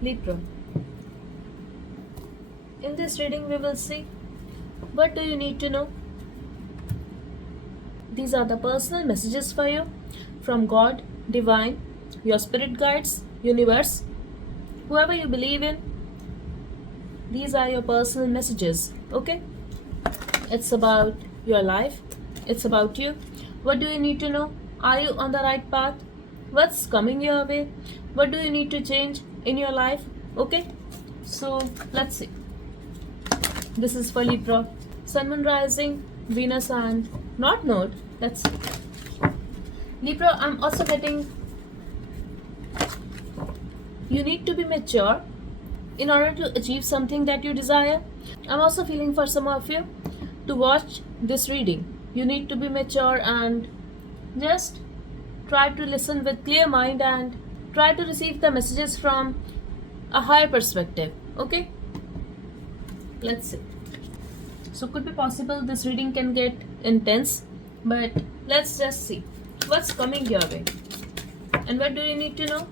Libra. In this reading, we will see what do you need to know. These are the personal messages for you from God, Divine, your spirit guides, universe, whoever you believe in. These are your personal messages, okay? It's about your life, it's about you. What do you need to know? Are you on the right path? What's coming your way? What do you need to change in your life? Okay, so let's see. This is for Libra. Sun, Moon, Rising, Venus, and North Node. Let's see. Libra, I'm also getting you need to be mature in order to achieve something that you desire. I'm also feeling for some of you to watch this reading. You need to be mature and just try to listen with clear mind and try to receive the messages from a higher perspective. Okay, let's see. So could be possible this reading can get intense, but let's just see what's coming your way and what do you need to know.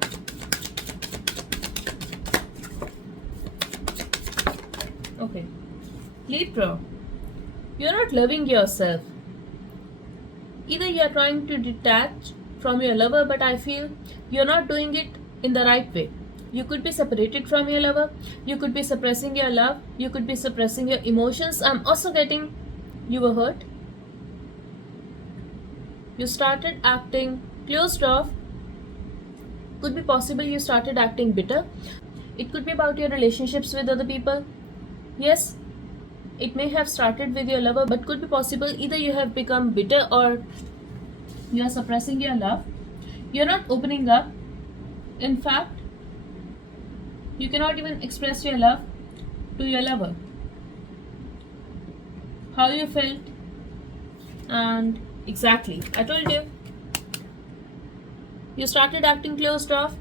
Okay, Libra, you're not loving yourself. Either you're trying to detach from your lover, but I feel you're not doing it in the right way. You could be separated from your lover, you could be suppressing your love, you could be suppressing your emotions. I'm also getting you were hurt. You started acting closed off. Could be possible you started acting bitter. It could be about your relationships with other people. Yes, it may have started with your lover, but could be possible either you have become bitter or you are suppressing your love. You're not opening up. In fact, you cannot even express your love to your lover. How you felt, and exactly, I told you. You started acting closed off.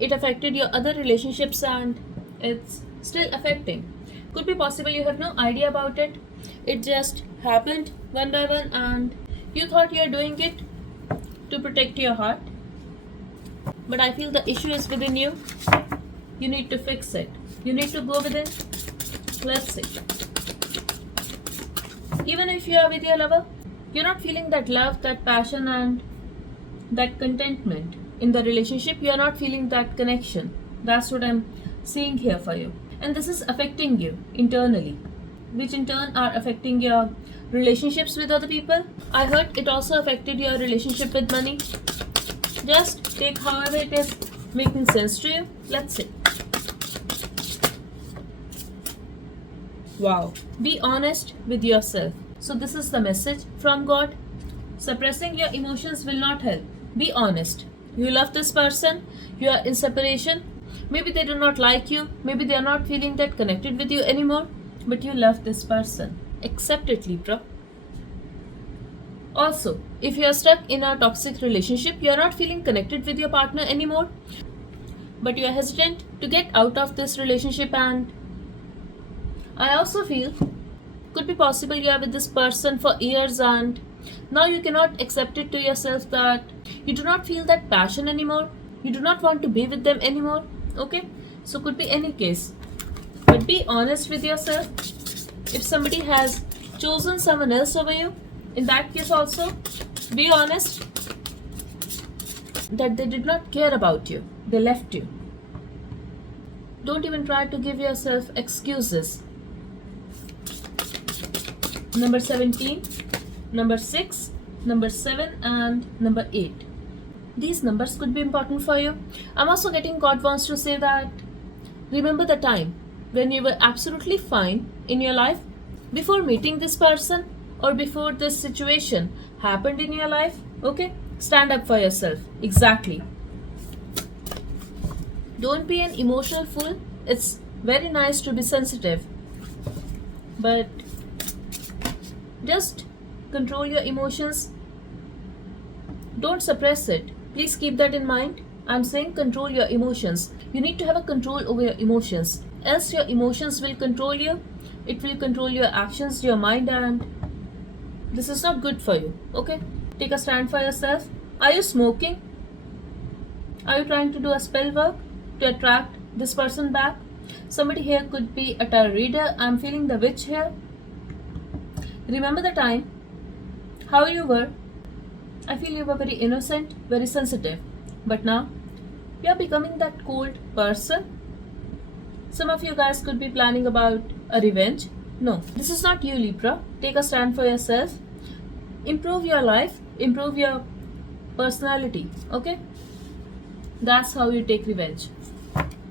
It affected your other relationships and it's still affecting. Could be possible you have no idea about it. It just happened one by one and you thought you're doing it to protect your heart. But I feel the issue is within you. You need to fix it. You need to go within. Let's see. Even if you are with your lover, you're not feeling that love, that passion and that contentment in the relationship. You're not feeling that connection. That's what I'm seeing here for you. And this is affecting you internally, which in turn are affecting your relationships with other people. I heard it also affected your relationship with money. Just take however it is making sense to you. Let's see. Wow. Be honest with yourself. So this is the message from God. Suppressing your emotions will not help. Be honest. You love this person. You are in separation. Maybe they do not like you. Maybe they are not feeling that connected with you anymore. But you love this person. Accept it, Libra. Also, if you are stuck in a toxic relationship, you are not feeling connected with your partner anymore, but you are hesitant to get out of this relationship, and I also feel could be possible you are with this person for years and now you cannot accept it to yourself that you do not feel that passion anymore. You do not want to be with them anymore. Okay, so could be any case, but be honest with yourself. If somebody has chosen someone else over you, in that case also be honest that they did not care about you, they left you. Don't even try to give yourself excuses. Number 17, number 6, number 7 and number 8. These numbers could be important for you. I'm also getting God wants to say that remember the time when you were absolutely fine in your life before meeting this person or before this situation happened in your life. Okay, stand up for yourself. Exactly. Don't be an emotional fool. It's very nice to be sensitive, but just control your emotions. Don't suppress it. Please keep that in mind. I'm saying control your emotions. You need to have a control over your emotions, else your emotions will control you. It will control your actions, your mind, and this is not good for you. Okay, take a stand for yourself. Are you smoking? Are you trying to do a spell work to attract this person back. Somebody here could be a tarot reader. I'm feeling the witch here. Remember the time, how you were. I feel you were very innocent, very sensitive. But now, you're becoming that cold person. Some of you guys could be planning about a revenge. No, this is not you, Libra. Take a stand for yourself. Improve your life. Improve your personality. Okay? That's how you take revenge.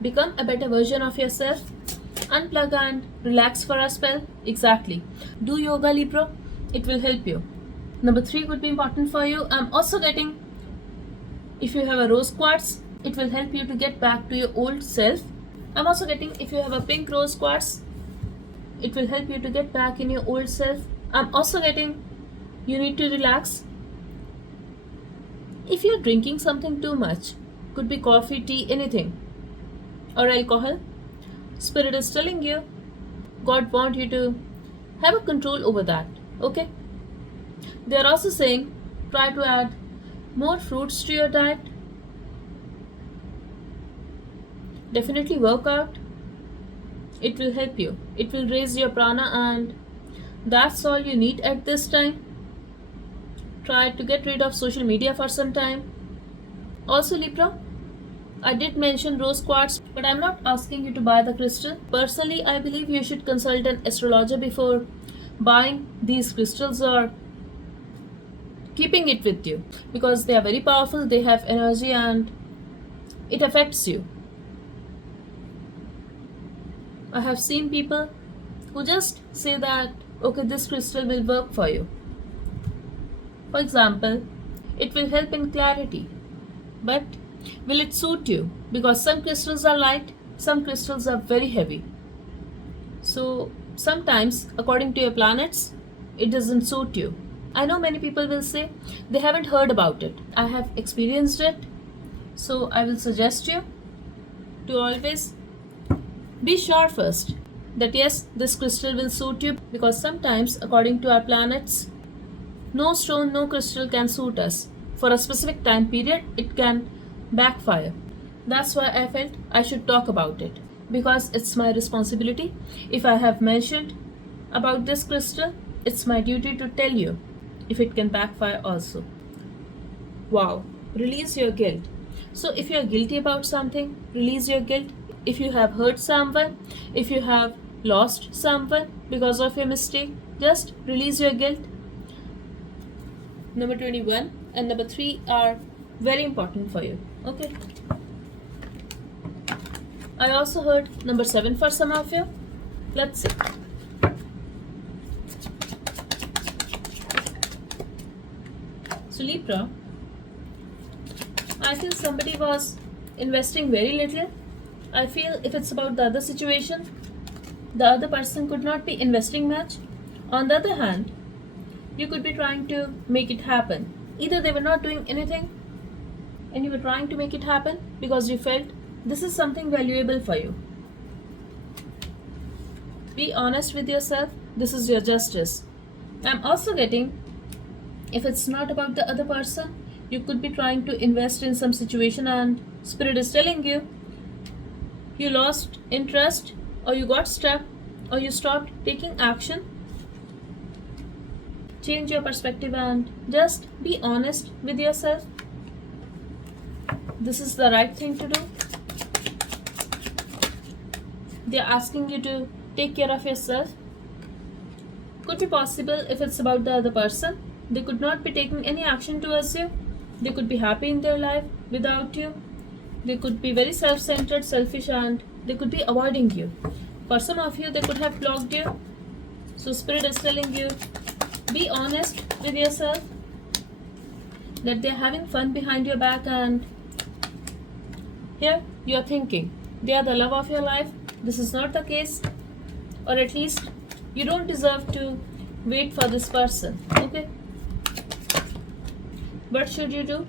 Become a better version of yourself. Unplug and relax for a spell. Exactly. Do yoga, Libra. It will help you. Number 3 would be important for you. I'm also getting, if you have a rose quartz, it will help you to get back to your old self. I'm also getting, if you have a pink rose quartz, it will help you to get back in your old self. I'm also getting, you need to relax. If you're drinking something too much, could be coffee, tea, anything, or alcohol, Spirit is telling you, God wants you to have a control over that. Okay? They are also saying, try to add more fruits to your diet. Definitely work out. It will help you. It will raise your prana, and that's all you need at this time. Try to get rid of social media for some time. Also, Libra, I did mention rose quartz, but I'm not asking you to buy the crystal. Personally, I believe you should consult an astrologer before buying these crystals or keeping it with you, because they are very powerful, they have energy, and it affects you. I have seen people who just say that, okay, this crystal will work for you. For example, it will help in clarity, but will it suit you? Because some crystals are light, some crystals are very heavy. So sometimes, according to your planets, it doesn't suit you. I know many people will say they haven't heard about it. I have experienced it. So I will suggest you to always be sure first that yes, this crystal will suit you, because sometimes, according to our planets, no stone, no crystal can suit us. For a specific time period, it can backfire. That's why I felt I should talk about it, because it's my responsibility. If I have mentioned about this crystal, it's my duty to tell you if it can backfire also. Wow, release your guilt. So if you are guilty about something, release your guilt. If you have hurt someone, if you have lost someone because of your mistake, just release your guilt. Number 21 and number 3 are very important for you. Okay. I also heard number 7 for some of you. Let's see. So Libra, I feel somebody was investing very little. I feel if it's about the other situation, the other person could not be investing much. On the other hand, you could be trying to make it happen. Either they were not doing anything and you were trying to make it happen because you felt this is something valuable for you. Be honest with yourself. This is your justice. I'm also getting, if it's not about the other person, you could be trying to invest in some situation and Spirit is telling you, you lost interest, or you got stuck, or you stopped taking action. Change your perspective and just be honest with yourself. This is the right thing to do. They are asking you to take care of yourself. Could be possible if it's about the other person. They could not be taking any action towards you. They could be happy in their life without you. They could be very self-centered, selfish, and they could be avoiding you. For some of you, they could have blocked you. So Spirit is telling you, be honest with yourself, that they're having fun behind your back, and here you're thinking they are the love of your life. This is not the case, or at least you don't deserve to wait for this person. Okay? What should you do?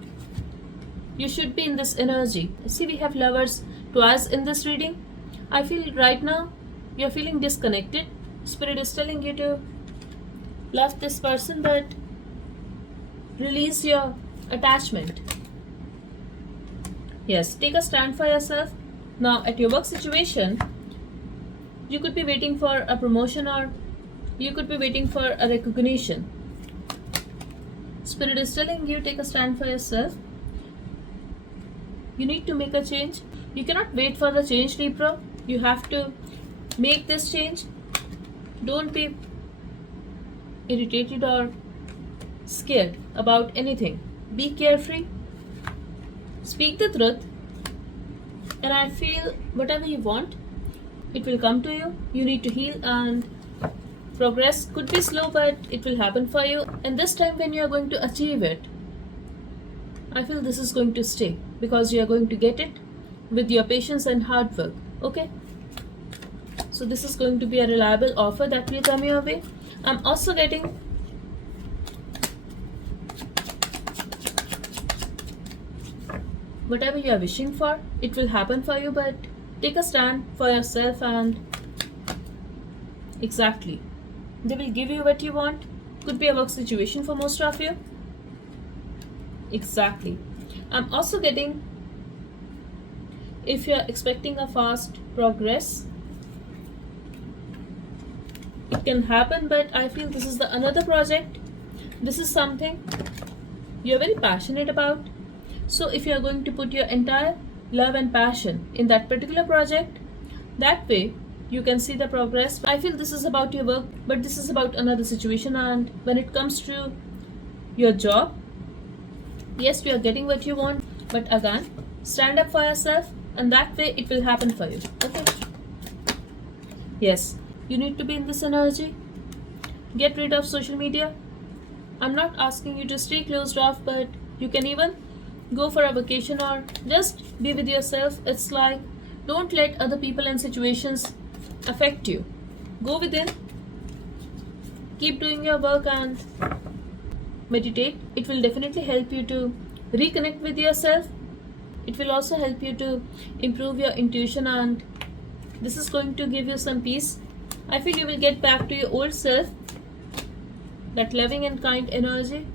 You should be in this energy. See, we have Lovers twice in this reading. I feel right now you're feeling disconnected. Spirit is telling you to love this person, but release your attachment. Yes, take a stand for yourself. Now, at your work situation, you could be waiting for a promotion or you could be waiting for a recognition. Spirit is telling you take a stand for yourself. You need to make a change. You cannot wait for the change, Libra. You have to make this change. Don't be irritated or scared about anything. Be carefree. Speak the truth. And I feel whatever you want, it will come to you. You need to heal, and progress could be slow, but it will happen for you. And this time when you are going to achieve it, I feel this is going to stay because you are going to get it with your patience and hard work. Okay? So this is going to be a reliable offer that will come your way. I'm also getting whatever you are wishing for, it will happen for you, but take a stand for yourself and exactly. They will give you what you want. Could be a work situation for most of you. Exactly. I'm also getting if you are expecting a fast progress, it can happen, but I feel this is the another project. This is something you're very passionate about. So if you are going to put your entire love and passion in that particular project, that way you can see the progress. I feel this is about your work, but this is about another situation. And when it comes to your job, yes, you are getting what you want, but again, stand up for yourself, and that way it will happen for you. Okay? Yes, you need to be in this energy. Get rid of social media. I'm not asking you to stay closed off, but you can even go for a vacation or just be with yourself. It's like don't let other people and situations affect you. Go within, keep doing your work and meditate. It will definitely help you to reconnect with yourself. It will also help you to improve your intuition, and this is going to give you some peace. I feel you will get back to your old self, that loving and kind energy.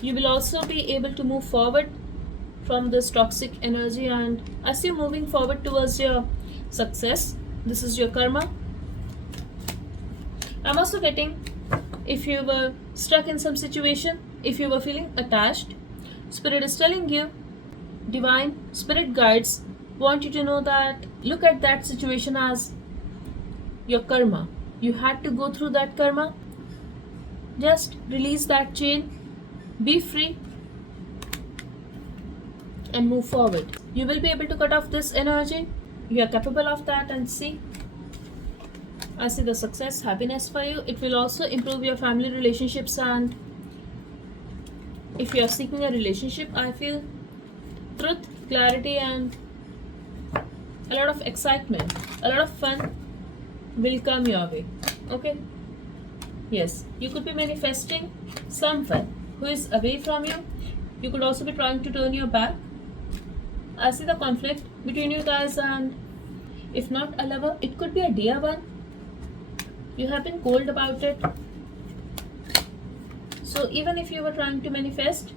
You will also be able to move forward from this toxic energy, and as you're moving forward towards your success, this is your karma. I'm also getting if you were stuck in some situation, if you were feeling attached, Spirit is telling you, divine spirit guides want you to know that look at that situation as your karma. You had to go through that karma. Just release that chain, be free, and move forward. You will be able to cut off this energy. You are capable of that, and see, I see the success, happiness for you. It will also improve your family relationships, and if you are seeking a relationship, I feel truth, clarity, and a lot of excitement, a lot of fun will come your way. Okay? Yes, you could be manifesting someone who is away from you. You could also be trying to turn your back. I see the conflict between you guys, and if not a lover, it could be a dear one. You have been cold about it. So even if you were trying to manifest,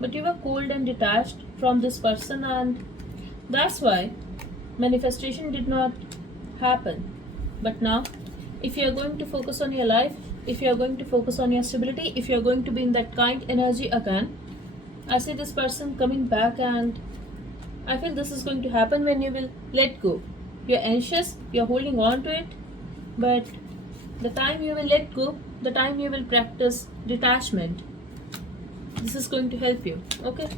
but you were cold and detached from this person, and that's why manifestation did not happen. But now, if you are going to focus on your life, if you are going to focus on your stability, if you are going to be in that kind energy again, I see this person coming back, and I feel this is going to happen when you will let go. You're anxious, you're holding on to it, but the time you will let go, the time you will practice detachment, this is going to help you. Okay?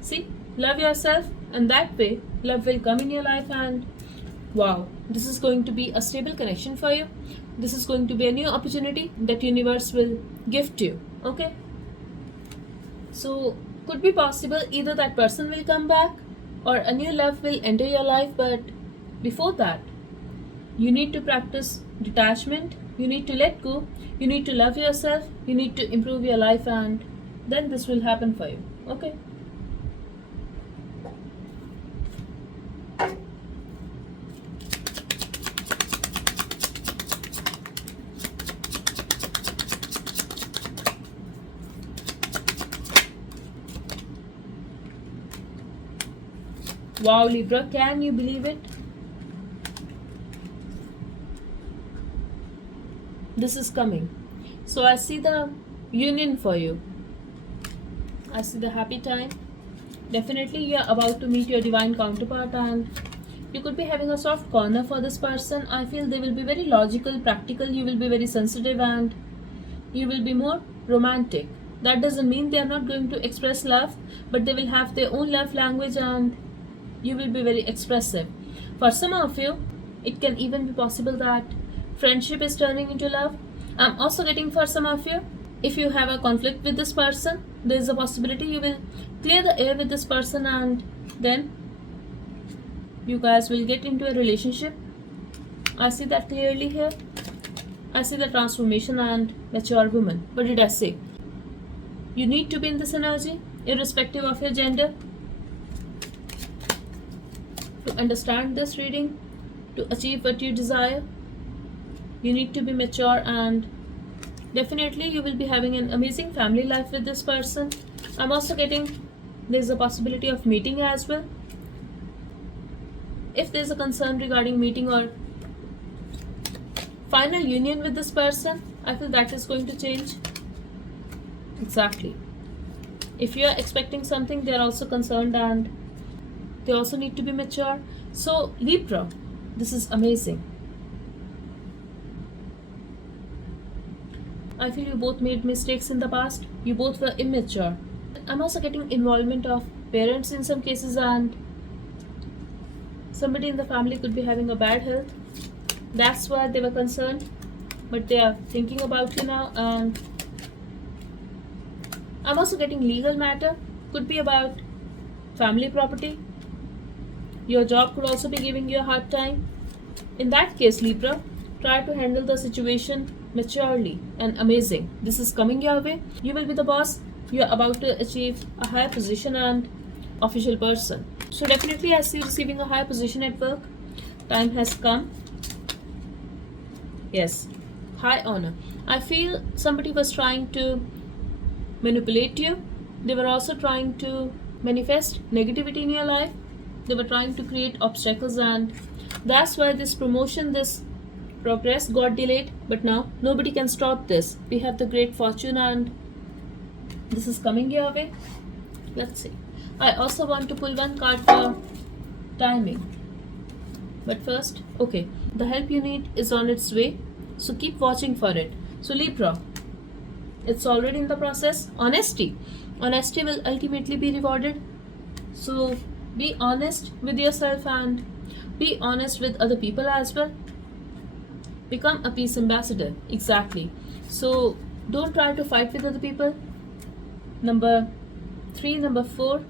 See, love yourself, and that way love will come in your life, and wow, this is going to be a stable connection for you. This is going to be a new opportunity that universe will gift you. Okay? So could be possible either that person will come back or a new love will enter your life, but before that you need to practice detachment, you need to let go, you need to love yourself, you need to improve your life, and then this will happen for you. Okay? Wow, Libra, can you believe it? This is coming. So I see the union for you. I see the happy time. Definitely you are about to meet your divine counterpart, and you could be having a soft corner for this person. I feel they will be very logical, practical, you will be very sensitive, and you will be more romantic. That doesn't mean they are not going to express love, but they will have their own love language and you will be very expressive. For some of you, it can even be possible that friendship is turning into love. I'm also getting for some of you, if you have a conflict with this person, there is a possibility you will clear the air with this person and then you guys will get into a relationship. I see that clearly here. I see the transformation and mature woman. What did I say? You need to be in this energy, irrespective of your gender. To understand this reading, to achieve what you desire, you need to be mature, and definitely you will be having an amazing family life with this person. I'm also getting there's a possibility of meeting as well. If there's a concern regarding meeting or final union with this person, I feel that is going to change. Exactly. If you are expecting something, they are also concerned and they also need to be mature. So Libra, this is amazing. I feel you both made mistakes in the past. You both were immature. I'm also getting involvement of parents in some cases, and somebody in the family could be having a bad health. That's why they were concerned, but they are thinking about you now. And I'm also getting legal matter. Could be about family property. Your job could also be giving you a hard time. In that case, Libra, try to handle the situation maturely and amazing. This is coming your way. You will be the boss. You are about to achieve a higher position and official person. So definitely I see receiving a higher position at work. Time has come. Yes, high honor. I feel somebody was trying to manipulate you. They were also trying to manifest negativity in your life. They were trying to create obstacles, and that's why this promotion, this progress got delayed. But now nobody can stop this. We have the great fortune and this is coming your way. Let's see. I also want to pull one card for timing. But first, okay, the help you need is on its way. So keep watching for it. So Libra, it's already in the process. Honesty. Honesty will ultimately be rewarded. So be honest with yourself and be honest with other people as well. Become a peace ambassador. Exactly. So don't try to fight with other people. Number 3, number 4,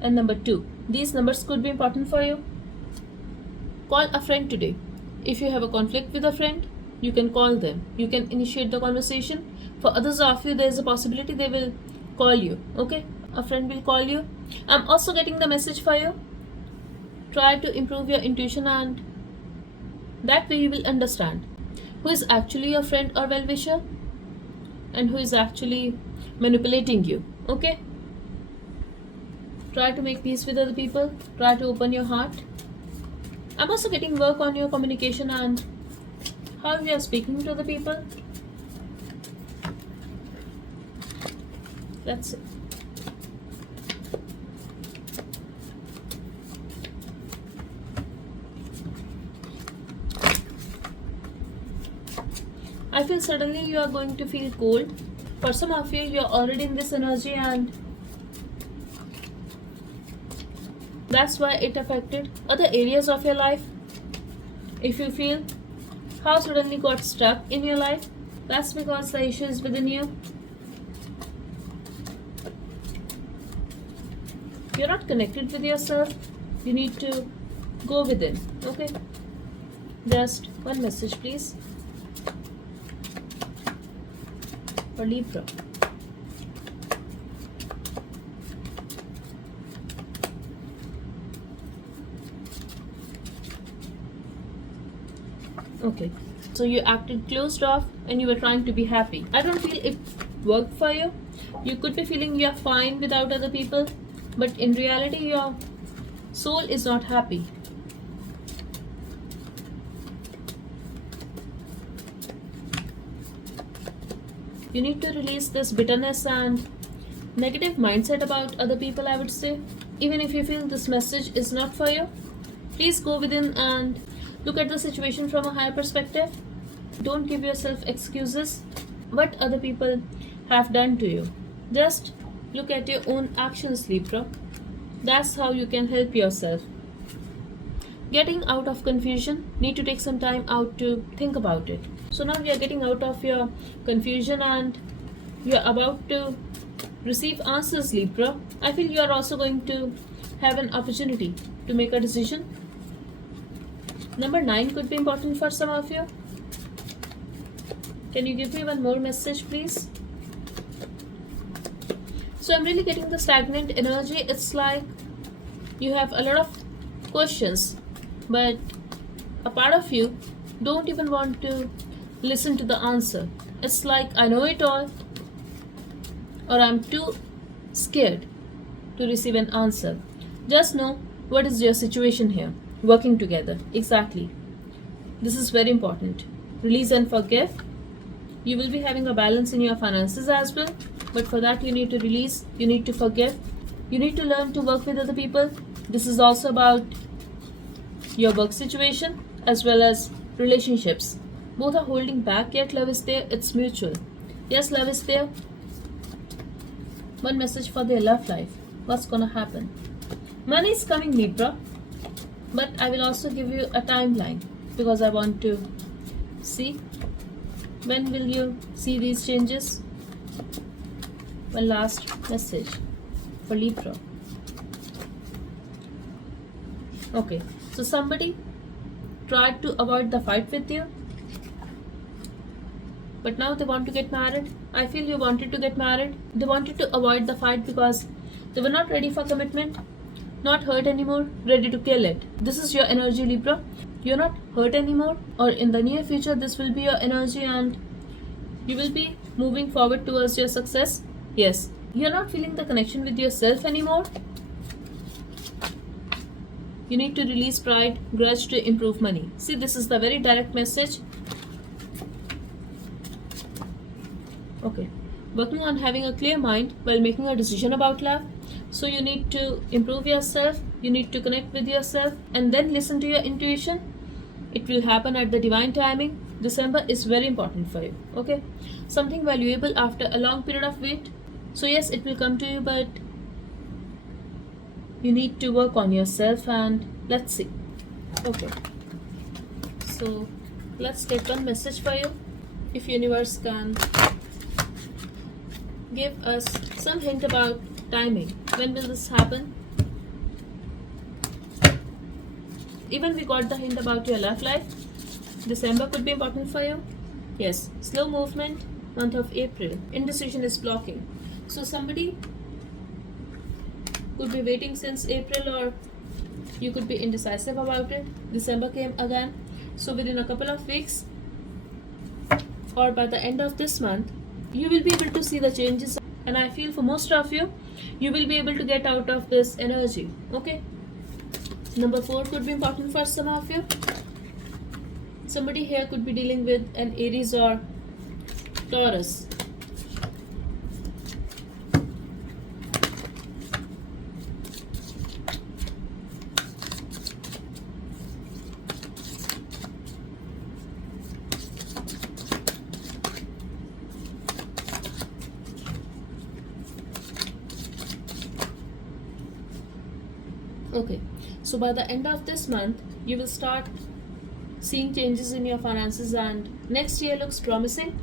and number 2. These numbers could be important for you. Call a friend today. If you have a conflict with a friend, you can call them. You can initiate the conversation. For others of you, there is a possibility they will call you. Okay? A friend will call you. I'm also getting the message for you. Try to improve your intuition, and that way you will understand who is actually your friend or well-wisher and who is actually manipulating you. Okay? Try to make peace with other people. Try to open your heart. I'm also getting work on your communication and how you are speaking to the people. That's it. I feel suddenly you are going to feel cold. For some of you, you are already in this energy and that's why it affected other areas of your life. If you feel how suddenly got stuck in your life, that's because the issue is within you. You're not connected with yourself. You need to go within. Okay? Just one message, please. For Libra. Okay, so you acted closed off and you were trying to be happy. I don't feel it worked for you. You could be feeling you are fine without other people. but in reality your soul is not happy. You need to release this bitterness and negative mindset about other people, I would say. Even if you feel this message is not for you, please go within and look at the situation from a higher perspective. Don't give yourself excuses what other people have done to you. Just look at your own actions, Libra. That's how you can help yourself. Getting out of confusion, need to take some time out to think about it. So now we are getting out of your confusion and you are about to receive answers, Libra. I feel you are also going to have an opportunity to make a decision. Number 9 could be important for some of you. Can you give me one more message, please? So I'm really getting the stagnant energy. It's like you have a lot of questions, but a part of you don't even want to listen to the answer. It's like I know it all, or I'm too scared to receive an answer. Just know what is your situation here. Working together. Exactly. This is very important. Release and forgive. You will be having a balance in your finances as well, but for that you need to release, you need to forgive, you need to learn to work with other people. This is also about your work situation as well as relationships. Both are holding back, yet love is there, it's mutual. Yes, love is there. One message for their love life. What's gonna happen? Money is coming, Libra, but I will also give you a timeline because I want to see when will you see these changes. One last message for Libra. Okay, so somebody tried to avoid the fight with you, but now they want to get married. I feel you wanted to get married. They wanted to avoid the fight because they were not ready for commitment, not hurt anymore, ready to kill it. This is your energy, Libra. You're not hurt anymore, or in the near future this will be your energy and you will be moving forward towards your success. Yes, you're not feeling the connection with yourself anymore. You need to release pride, grudge to improve money. See, this is the very direct message. Okay, working on having a clear mind while making a decision about love. So you need to improve yourself, you need to connect with yourself and then listen to your intuition. It will happen at the divine timing. December is very important for you. Okay, something valuable after a long period of wait. So yes, it will come to you, but you need to work on yourself and let's see. Okay, so let's get one message for you. If universe can give us some hint about timing. When will this happen? Even we got the hint about your love life. December could be important for you. Yes, slow movement, month of April. Indecision is blocking. So somebody could be waiting since April or you could be indecisive about it. December came again. So within a couple of weeks or by the end of this month, you will be able to see the changes, and I feel for most of you, you will be able to get out of this energy. Okay, number 4 could be important for some of you. Somebody here could be dealing with an Aries or Taurus. Okay, so by the end of this month, you will start seeing changes in your finances and next year looks promising.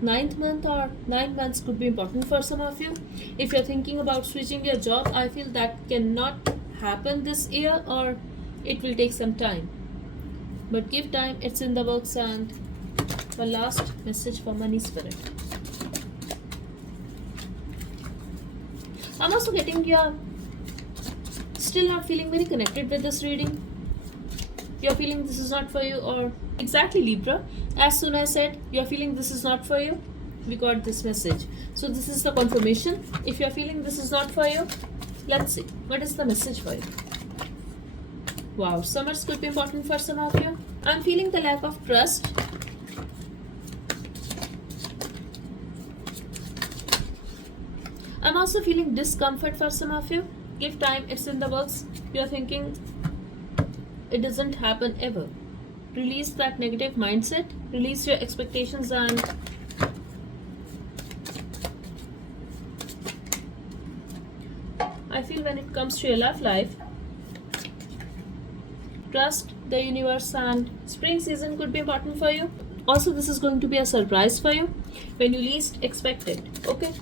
9th month or 9 months could be important for some of you. If you're thinking about switching your job, I feel that cannot happen this year or it will take some time. But give time, it's in the works. And one last message for money spirit. I'm also getting you're still not feeling very connected with this reading. You're feeling this is not for you, or exactly Libra. As soon as I said you're feeling this is not for you, we got this message. So So this is the confirmation. If you are feeling this is not for you, let's see what is the message for you. Wow, summers could be important for some of you. I'm feeling the lack of trust. I'm also feeling discomfort for some of you. Give time, it's in the works. You are thinking it doesn't happen ever. Release that negative mindset, release your expectations, and I feel when it comes to your love life, trust the universe, and spring season could be important for you. Also, this is going to be a surprise for you when you least expect it. Okay.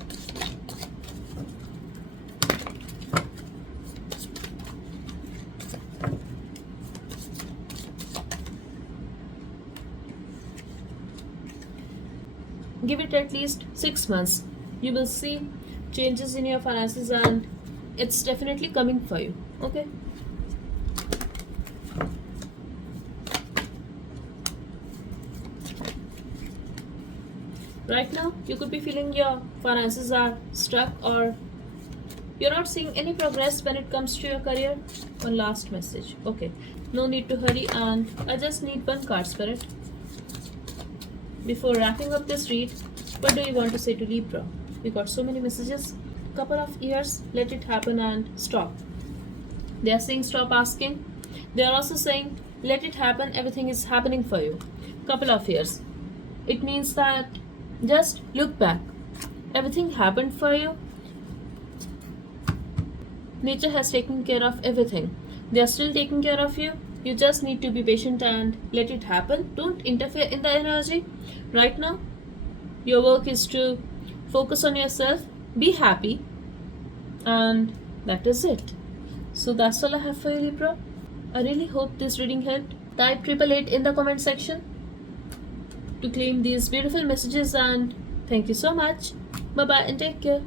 Give it at least 6 months. You will see changes in your finances, and it's definitely coming for you. Okay. Right now, you could be feeling your finances are stuck, or you're not seeing any progress when it comes to your career. One last message. Okay. No need to hurry, and I just need one card, Spirit. Before wrapping up this read, what do you want to say to Libra? We got so many messages. Couple of years, let it happen and stop. They are saying stop asking. They are also saying let it happen, everything is happening for you. Couple of years. It means that just look back. Everything happened for you. Nature has taken care of everything. They are still taking care of you. You just need to be patient and let it happen. Don't interfere in the energy. Right now, your work is to focus on yourself, be happy, and that is it. So that's all I have for you, Libra. I really hope this reading helped. Type 888 in the comment section to claim these beautiful messages, and thank you so much. Bye bye and take care.